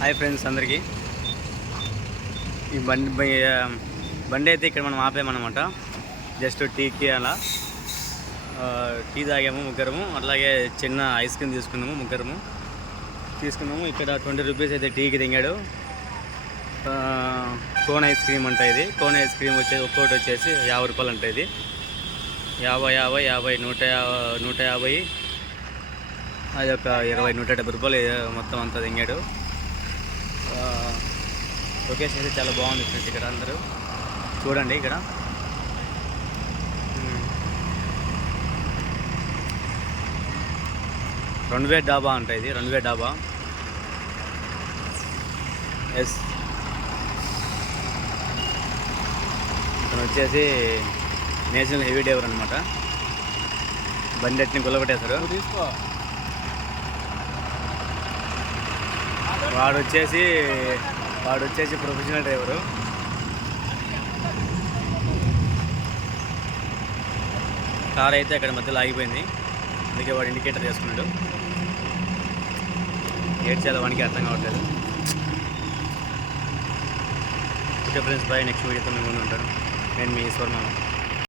Hi friends అందరికీ. ఈ బండి అయితే ఇక్కడ మనం ఆపామన్నమాట. జస్ట్ టీకి అలా టీ తాగాము ముగ్గురము. అట్లాగే చిన్న ఐస్ క్రీమ్ తీసుకున్నాము తీసుకున్నాము. ఇక్కడ 20 రూపీస్ అయితే టీకి దిగాడు. కోన్ ఐస్ క్రీమ్ అంట ఇది. కోన్ ఐస్ క్రీమ్ ఒక్కోటి వచ్చేసి 50 రూపాయలు అంట. ఇది 50 150 అది ఒక 20 170 రూపాయలు మొత్తం అంతా దిగాడు. లొకేషన్ అయితే చాలా బాగుంది ఫ్రెండ్స్. ఇక్కడ అందరూ చూడండి. ఇక్కడ రన్వే డాబా అంట. ఇది రన్వే డాబా. ఎస్, ఇతను వచ్చేసి నేషనల్ హెవీ డ్రైవర్ అనమాట. బండి అట్ని గుల్లబెట్టేశారు. వాడు వచ్చేసి ప్రొఫెషనల్ డ్రైవరు. కార్ అయితే అక్కడ మధ్యలో ఆగిపోయింది. అందుకే వాడు ఇండికేటర్ చేసుకున్నాడు. ఏడ్ చేయాలి వానికి అర్థం కావట్లేదు. Okay friends, bye. నెక్స్ట్ వీడియోతో మేము ముందు ఉంటాను. నేను మీ ఈశ్వర్ మామ.